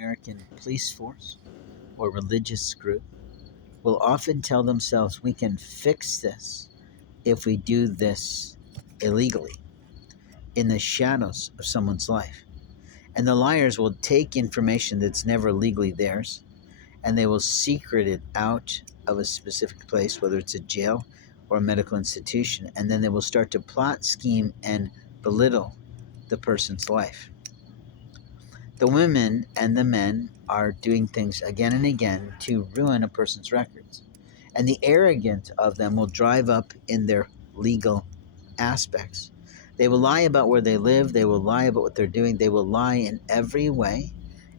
American police force or religious group will often tell themselves we can fix this if we do this illegally in the shadows of someone's life. And the liars will take information that's never legally theirs and they will secret it out of a specific place, whether it's a jail or a medical institution, and then they will start to plot, scheme, and belittle the person's life. The women and the men are doing things again and again to ruin a person's records. And the arrogance of them will drive up in their legal aspects. They will lie about where they live, they will lie about what they're doing, they will lie in every way,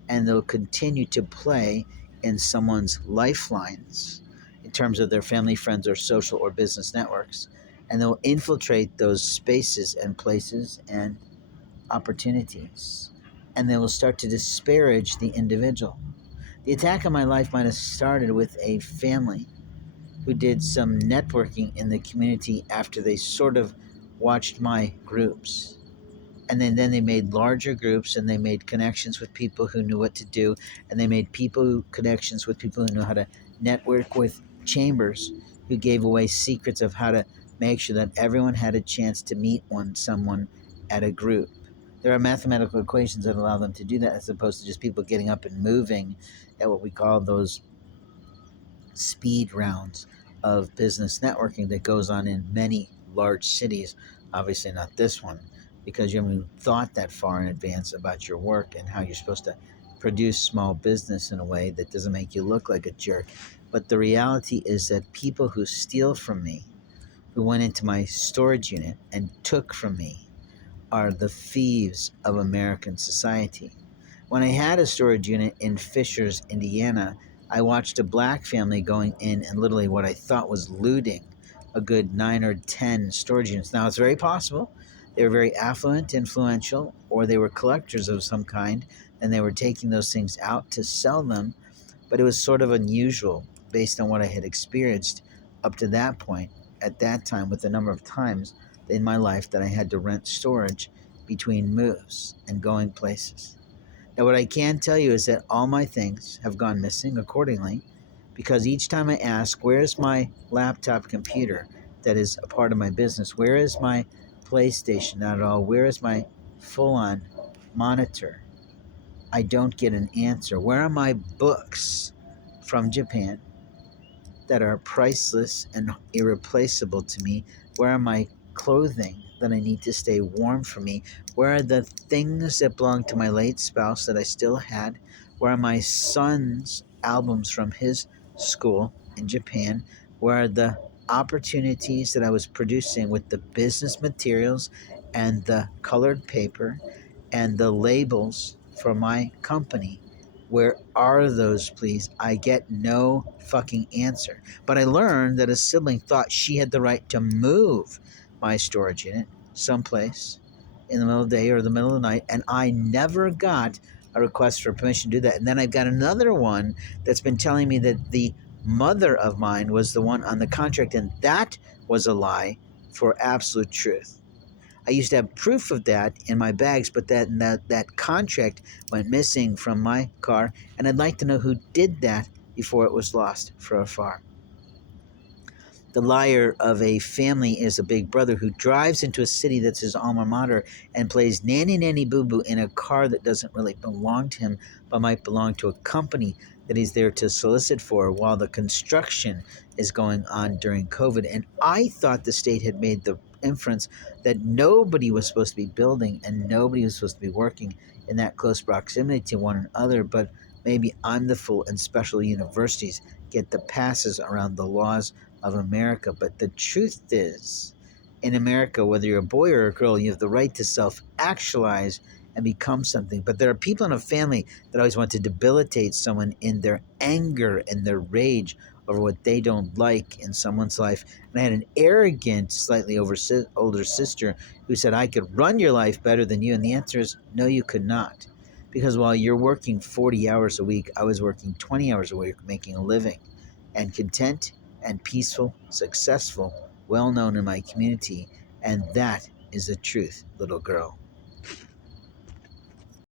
and they'll continue to play in someone's lifelines in terms of their family, friends, or social or business networks. And they'll infiltrate those spaces and places and opportunities. And they will start to disparage the individual. The attack on my life might have started with a family who did some networking in the community after they sort of watched my groups. And then they made larger groups and they made connections with people who knew what to do. And they made connections with people who knew how to network with chambers who gave away secrets of how to make sure that everyone had a chance to meet someone at a group. There are mathematical equations that allow them to do that as opposed to just people getting up and moving at what we call those speed rounds of business networking that goes on in many large cities. Obviously not this one, because you haven't thought that far in advance about your work and how you're supposed to produce small business in a way that doesn't make you look like a jerk. But the reality is that people who steal from me, who went into my storage unit and took from me, are the thieves of American society. When I had a storage unit in Fishers, Indiana, I watched a black family going in and literally what I thought was looting a good 9 or 10 storage units. Now, it's very possible they were very affluent, influential, or they were collectors of some kind, and they were taking those things out to sell them. But it was sort of unusual based on what I had experienced up to that point, at that time, with the number of times in my life that I had to rent storage between moves and going places. Now, what I can tell you is that all my things have gone missing accordingly, because each time I ask, where's my laptop computer that is a part of my business? Where is my PlayStation? Not at all. Where is my full-on monitor? I don't get an answer. Where are my books from Japan that are priceless and irreplaceable to me? Where are my clothing that I need to stay warm for me? Where are the things that belong to my late spouse that I still had? Where are my son's albums from his school in Japan? Where are the opportunities that I was producing with the business materials and the colored paper and the labels for my company? Where are those, please? I get no fucking answer. But I learned that a sibling thought she had the right to move my storage unit someplace in the middle of the day or the middle of the night, and I never got a request for permission to do that. And then I've got another one that's been telling me that the mother of mine was the one on the contract, and that was a lie for absolute truth. I used to have proof of that in my bags, but that contract went missing from my car, and I'd like to know who did that before it was lost for afar. The liar of a family is a big brother who drives into a city that's his alma mater and plays nanny nanny boo boo in a car that doesn't really belong to him, but might belong to a company that he's there to solicit for while the construction is going on during COVID. And I thought the state had made the inference that nobody was supposed to be building and nobody was supposed to be working in that close proximity to one another, but maybe I'm the fool and special universities get the passes around the laws of America. But the truth is, in America, whether you're a boy or a girl, you have the right to self-actualize and become something. But there are people in a family that always want to debilitate someone in their anger and their rage over what they don't like in someone's life. And I had an arrogant, slightly older sister who said, I could run your life better than you. And the answer is, no, you could not. Because while you're working 40 hours a week, I was working 20 hours a week making a living, and content and peaceful, successful, well known in my community. And that is the truth, little girl.